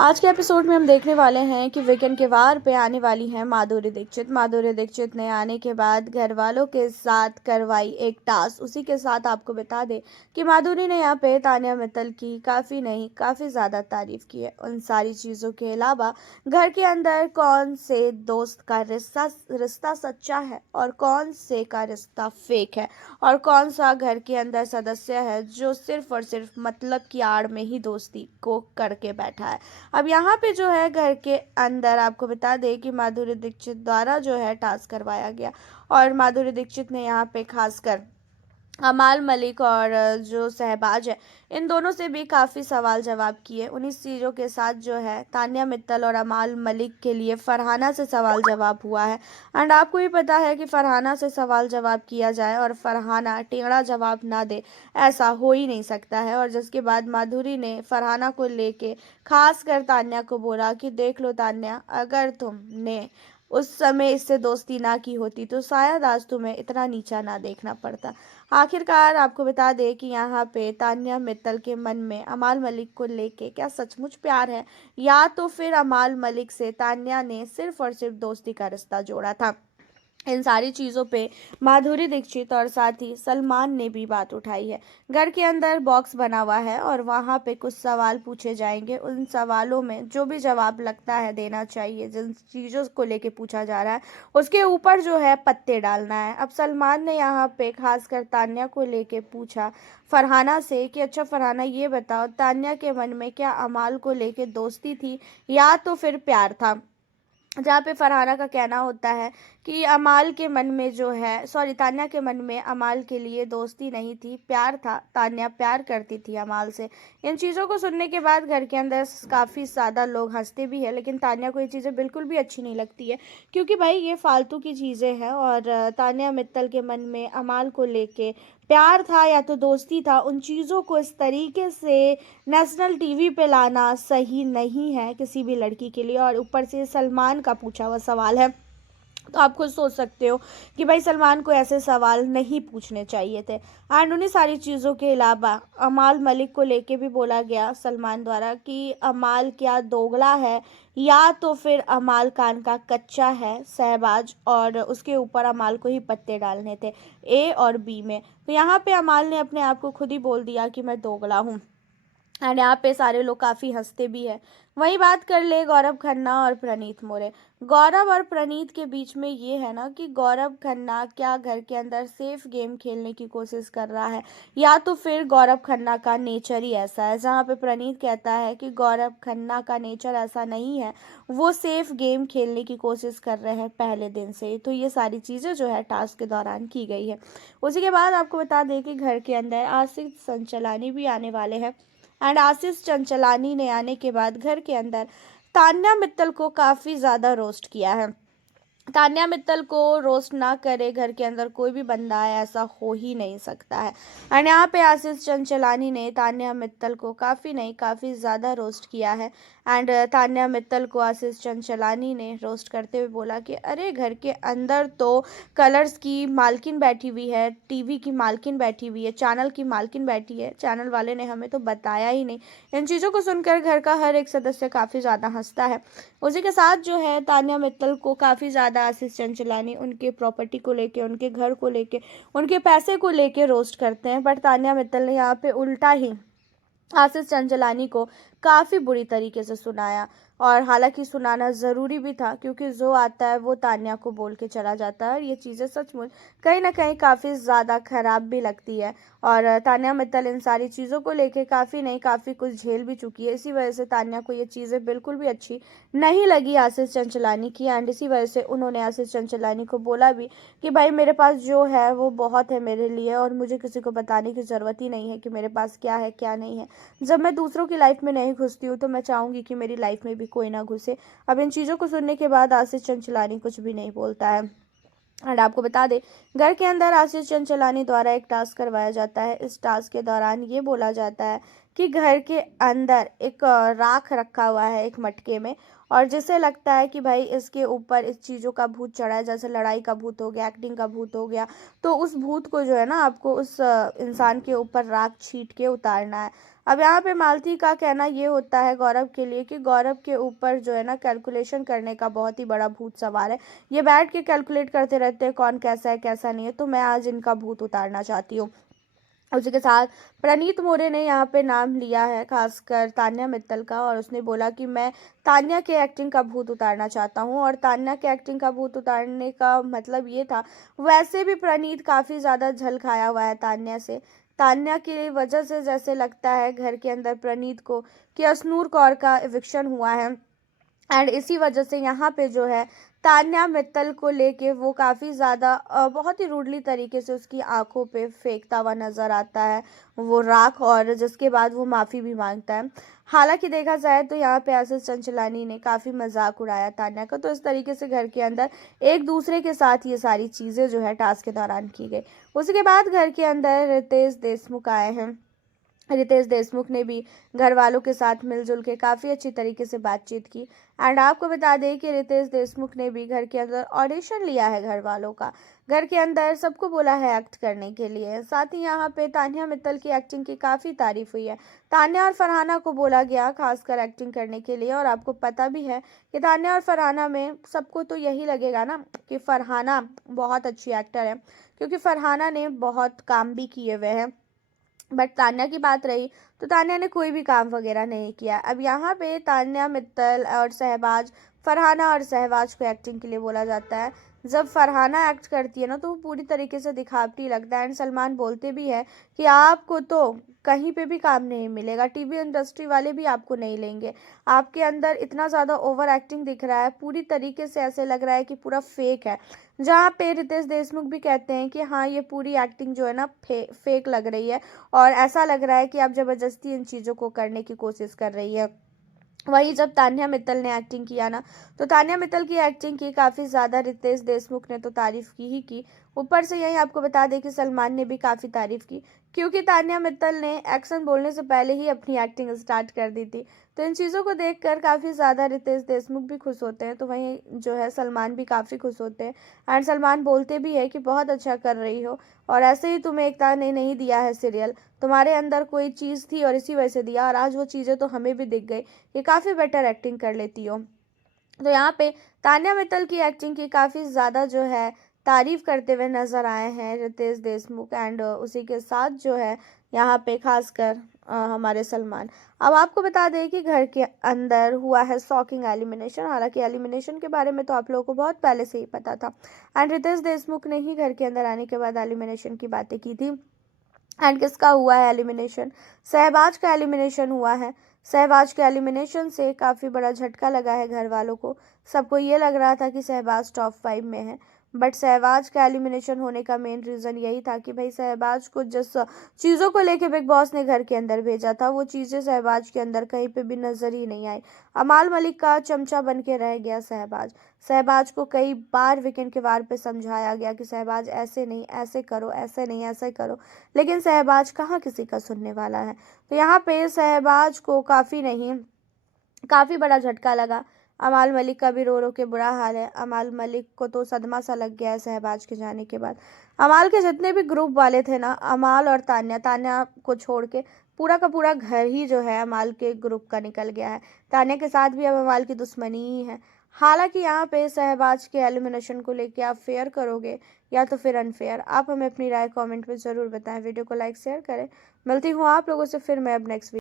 आज के एपिसोड में हम देखने वाले हैं कि वीकेंड के वार पे आने वाली हैं माधुरी दीक्षित। माधुरी दीक्षित ने आने के बाद घर वालों के साथ करवाई एक टास्क। उसी के साथ आपको बता दें कि माधुरी ने यहाँ पे तान्या मित्तल की काफ़ी नहीं काफ़ी ज़्यादा तारीफ की है। उन सारी चीज़ों के अलावा घर के अंदर कौन से दोस्त का रिश्ता सच्चा है और कौन से का रिश्ता फेक है और कौन सा घर के अंदर सदस्य है जो सिर्फ और सिर्फ मतलब की आड़ में ही दोस्ती को करके बैठा है। अब यहाँ पे जो है घर के अंदर आपको बता दें कि माधुरी दीक्षित द्वारा जो है टास्क करवाया गया और माधुरी दीक्षित ने यहाँ पे खासकर अमाल मलिक और जो शहबाज है इन दोनों से भी काफ़ी सवाल जवाब किए। उन्हीं चीज़ों के साथ जो है तान्या मित्तल और अमाल मलिक के लिए फरहाना से सवाल जवाब हुआ है। एंड आपको ही पता है कि फरहाना से सवाल जवाब किया जाए और फरहाना टेढ़ा जवाब ना दे, ऐसा हो ही नहीं सकता है। और जिसके बाद माधुरी ने फरहाना को लेके खास कर तान्या को बोला कि देख लो तान्या, अगर तुमने उस समय इससे दोस्ती ना की होती तो शायद आज तुम्हें इतना नीचा ना देखना पड़ता। आखिरकार आपको बता दें कि यहाँ पे तान्या मित्तल के मन में अमाल मलिक को लेके क्या सचमुच प्यार है या तो फिर अमाल मलिक से तान्या ने सिर्फ और सिर्फ दोस्ती का रिश्ता जोड़ा था। इन सारी चीज़ों पे माधुरी दीक्षित और साथ ही सलमान ने भी बात उठाई है। घर के अंदर बॉक्स बना हुआ है और वहाँ पे कुछ सवाल पूछे जाएंगे। उन सवालों में जो भी जवाब लगता है देना चाहिए, जिन चीज़ों को लेके पूछा जा रहा है उसके ऊपर जो है पत्ते डालना है। अब सलमान ने यहाँ पे खासकर तान्या को लेके पूछा फरहाना से कि अच्छा फरहाना, ये बताओ तान्या के मन में क्या अमाल को लेके दोस्ती थी या तो फिर प्यार था। जहाँ पे फरहाना का कहना होता है कि अमाल के मन में जो है तान्या के मन में अमाल के लिए दोस्ती नहीं थी, प्यार था। तान्या प्यार करती थी अमाल से। इन चीज़ों को सुनने के बाद घर के अंदर काफ़ी ज़्यादा लोग हंसते भी हैं, लेकिन तान्या को ये चीज़ें बिल्कुल भी अच्छी नहीं लगती है क्योंकि भाई ये फालतू की चीज़ें हैं। और तान्या मित्तल के मन में अमाल को लेके प्यार था या तो दोस्ती था, उन चीज़ों को इस तरीके से नेशनल टीवी पे लाना सही नहीं है किसी भी लड़की के लिए। और ऊपर से सलमान का पूछा हुआ सवाल है, तो आप खुद सोच सकते हो कि भाई सलमान को ऐसे सवाल नहीं पूछने चाहिए थे। एंड उन्हीं सारी चीज़ों के अलावा अमाल मलिक को लेके भी बोला गया सलमान द्वारा कि अमाल क्या दोगला है या तो फिर अमाल कान का कच्चा है शहबाज, और उसके ऊपर अमाल को ही पत्ते डालने थे ए और बी में। तो यहाँ पे अमाल ने अपने आप को खुद ही बोल दिया कि मैं दोगला हूँ। एंड यहाँ पे सारे लोग काफ़ी हंसते भी हैं। वही बात कर ले गौरव खन्ना और प्रणीत मोरे। गौरव और प्रणीत के बीच में ये है ना कि गौरव खन्ना क्या घर के अंदर सेफ गेम खेलने की कोशिश कर रहा है या तो फिर गौरव खन्ना का नेचर ही ऐसा है। जहाँ पे प्रणीत कहता है कि गौरव खन्ना का नेचर ऐसा नहीं है, वो सेफ गेम खेलने की कोशिश कर रहे हैं पहले दिन से। तो ये सारी चीज़ें जो है टास्क के दौरान की गई है। उसी के बाद आपको बता दें कि घर के अंदर आशिक संचलानी भी आने वाले हैं। एंड आशीष चंचलानी ने आने के बाद घर के अंदर तान्या मित्तल को काफ़ी ज़्यादा रोस्ट किया है। तान्या मित्तल को रोस्ट ना करे घर के अंदर कोई भी बंदा है, ऐसा हो ही नहीं सकता है। एंड यहाँ पे आशीष चंचलानी ने तान्या मित्तल को काफ़ी नहीं काफ़ी ज़्यादा रोस्ट किया है। एंड तान्या मित्तल को आशीष चंचलानी ने रोस्ट करते हुए बोला कि अरे घर के अंदर तो कलर्स की मालकिन बैठी हुई है, टीवी की मालकिन बैठी हुई है, चैनल की मालकिन बैठी है, चैनल वाले ने हमें तो बताया ही नहीं। इन चीज़ों को सुनकर घर का हर एक सदस्य काफ़ी ज़्यादा हंसता है। उसी के साथ जो है तान्या मित्तल को काफ़ी ज़्यादा आशीष चंचलानी उनके प्रॉपर्टी को लेके, उनके घर को लेके, उनके पैसे को लेके रोस्ट करते हैं। बट तान्या मित्तल ने यहाँ पे उल्टा ही आशीष चंचलानी को काफ़ी बुरी तरीके से सुनाया। और हालांकि सुनाना ज़रूरी भी था क्योंकि जो आता है वो तान्या को बोल के चला जाता है। और ये चीज़ें सचमुच कहीं ना कहीं काफ़ी ज़्यादा ख़राब भी लगती है। और तान्या मित्तल इन सारी चीज़ों को लेके काफ़ी नहीं काफ़ी कुछ झेल भी चुकी है। इसी वजह से तान्या को ये चीज़ें बिल्कुल भी अच्छी नहीं लगी आशीष चंचलानी की। एंड इसी वजह से उन्होंने आशीष चंचलानी को बोला भी कि भाई मेरे पास जो है वो बहुत है मेरे लिए और मुझे किसी को बताने की ज़रूरत ही नहीं है कि मेरे पास क्या है क्या नहीं है। जब मैं दूसरों की लाइफ में नहीं घुसती हूँ तो मैं चाहूँगी कि मेरी लाइफ में भी कोई ना घुसे। अब इन चीज़ों को सुनने के बाद आशीष चंचलानी कुछ भी नहीं बोलता है। और आपको बता दें घर के अंदर आशीष चंचलानी द्वारा एक टास्क करवाया जाता है। इस टास्क के दौरान ये बोला जाता है कि घर के अंदर एक राख रखा हुआ है एक मटके में, और जिसे लगता है कि भाई इसके ऊपर इस चीज़ों का भूत चढ़ा है, जैसे लड़ाई का भूत हो गया, एक्टिंग का भूत हो गया, तो उस भूत को जो है ना आपको उस इंसान के ऊपर राख छीट के उतारना है। अब यहाँ पे मालती का कहना ये होता है गौरव के लिए कि गौरव के ऊपर जो है ना कैलकुलेशन करने का बहुत ही बड़ा भूत सवार है। ये बैठ के कैलकुलेट करते रहते हैं कौन कैसा है कैसा नहीं है, तो मैं आज इनका भूत उतारना चाहती हूँ। उसी के साथ प्रणीत मोरे ने यहाँ पे नाम लिया है खासकर तान्या मित्तल का, और उसने बोला कि मैं तान्या के एक्टिंग का भूत उतारना चाहता हूँ। और तान्या के एक्टिंग का भूत उतारने का मतलब ये था, वैसे भी प्रणीत काफ़ी ज़्यादा झल खाया हुआ है तान्या से। तान्या की वजह से जैसे लगता है घर के अंदर प्रणीत को कि अश्नूर कौर का इविक्शन हुआ है, एंड इसी वजह से यहाँ पे जो है तान्या मित्तल को लेके वो काफ़ी ज़्यादा बहुत ही रूडली तरीके से उसकी आंखों पे फेंकता हुआ नज़र आता है वो राख, और जिसके बाद वो माफ़ी भी मांगता है। हालांकि देखा जाए तो यहाँ पे आशीष चंचलानी ने काफ़ी मजाक उड़ाया तान्या का, तो इस तरीके से घर के अंदर एक दूसरे के साथ ये सारी चीज़ें जो है टास्क के दौरान की गई। उसके बाद घर के अंदर रितेश देशमुख आए हैं। रितेश देशमुख ने भी घर वालों के साथ मिलजुल के काफ़ी अच्छी तरीके से बातचीत की। एंड आपको बता दें कि रितेश देशमुख ने भी घर के अंदर ऑडिशन लिया है घर वालों का, घर के अंदर सबको बोला है एक्ट करने के लिए। साथ ही यहाँ पे तान्या मित्तल की एक्टिंग की काफ़ी तारीफ हुई है। तान्या और फरहाना को बोला गया खासकर एक्टिंग करने के लिए, और आपको पता भी है कि तान्या और फरहाना में सबको तो यही लगेगा ना कि फरहाना बहुत अच्छी एक्टर है, क्योंकि फरहाना ने बहुत काम भी किए हुए हैं। बट तान्या की बात रही तो तान्या ने कोई भी काम वगैरह नहीं किया। अब यहाँ पे तान्या मित्तल और शहबाज, फरहाना और शहबाज को एक्टिंग के लिए बोला जाता है। जब फरहाना एक्ट करती है ना तो वो पूरी तरीके से दिखावटी लगता है, एंड सलमान बोलते भी है कि आपको तो कहीं पे भी काम नहीं मिलेगा, टीवी इंडस्ट्री वाले भी आपको नहीं लेंगे, आपके अंदर इतना ज़्यादा ओवर एक्टिंग दिख रहा है, पूरी तरीके से ऐसे लग रहा है कि पूरा फेक है। जहाँ पे रितेश देशमुख भी कहते हैं कि हाँ ये पूरी एक्टिंग जो है ना फेक लग रही है, और ऐसा लग रहा है कि आप ज़बरदस्ती इन चीज़ों को करने की कोशिश कर रही है। वही जब तान्या मित्तल ने एक्टिंग किया ना, तो तान्या मित्तल की एक्टिंग की काफ़ी ज़्यादा रितेश देशमुख ने तो तारीफ की ही की, ऊपर से यही आपको बता दें कि सलमान ने भी काफ़ी तारीफ की, क्योंकि तान्या मित्तल ने एक्शन बोलने से पहले ही अपनी एक्टिंग स्टार्ट कर दी थी। तो इन चीज़ों को देखकर काफ़ी ज़्यादा रितेश देशमुख भी खुश होते हैं, तो वहीं जो है सलमान भी काफ़ी खुश होते हैं। एंड सलमान बोलते भी है कि बहुत अच्छा कर रही हो, और ऐसे ही तुम्हें एकता ने नहीं दिया है सीरियल, तुम्हारे अंदर कोई चीज़ थी और इसी वजह से दिया, और आज वो चीज़ें तो हमें भी दिख गई, ये काफ़ी बेटर एक्टिंग कर लेती हो। तो यहाँ पे तान्या मित्तल की एक्टिंग की काफ़ी ज़्यादा जो है तारीफ करते हुए नज़र आए हैं रितेश देशमुख, एंड उसी के साथ जो है यहाँ पे खासकर हमारे सलमान। अब आपको बता दें कि घर के अंदर हुआ है शॉकिंग एलिमिनेशन। हालांकि एलिमिनेशन के बारे में तो आप लोगों को बहुत पहले से ही पता था, एंड रितेश देशमुख ने ही घर के अंदर आने के बाद एलिमिनेशन की बातें की थी। एंड किसका हुआ है एलिमिनेशन? शहबाज का एलिमिनेशन हुआ है। शहबाज के एलिमिनेशन से काफ़ी बड़ा झटका लगा है घर वालों को। सबको ये लग रहा था कि शहबाज टॉप 5 में है, बट शहबाज का एलिमिनेशन होने का मेन रीज़न यही था कि भाई शहबाज को जिस चीज़ों को लेके बिग बॉस ने घर के अंदर भेजा था वो चीज़ें शहबाज के अंदर कहीं पे भी नज़र ही नहीं आई। अमाल मलिक का चमचा बन के रह गया शहबाज। शहबाज को कई बार वीकेंड के वार पे समझाया गया कि शहबाज ऐसे नहीं, ऐसे करो, ऐसे नहीं, ऐसे करो, लेकिन शहबाज कहाँ किसी का सुनने वाला है। तो यहाँ पे शहबाज को काफ़ी नहीं, काफ़ी बड़ा झटका लगा। अमाल मलिक का भी रो रो के बुरा हाल है। अमाल मलिक को तो सदमा सा लग गया है शहबाज के जाने के बाद। अमाल के जितने भी ग्रुप वाले थे ना, अमाल और तान्या, तान्या को छोड़ के पूरा का पूरा घर ही जो है अमाल के ग्रुप का निकल गया है। तान्या के साथ भी अब अमाल की दुश्मनी ही है। हालांकि यहाँ पे शहबाज के एलिमिनेशन को लेके आप फेयर करोगे या तो फिर अनफेयर, आप हमें अपनी राय कमेंट में ज़रूर बताएं। वीडियो को लाइक शेयर करें। मिलती हूँ आप लोगों से फिर मैं अब नेक्स्ट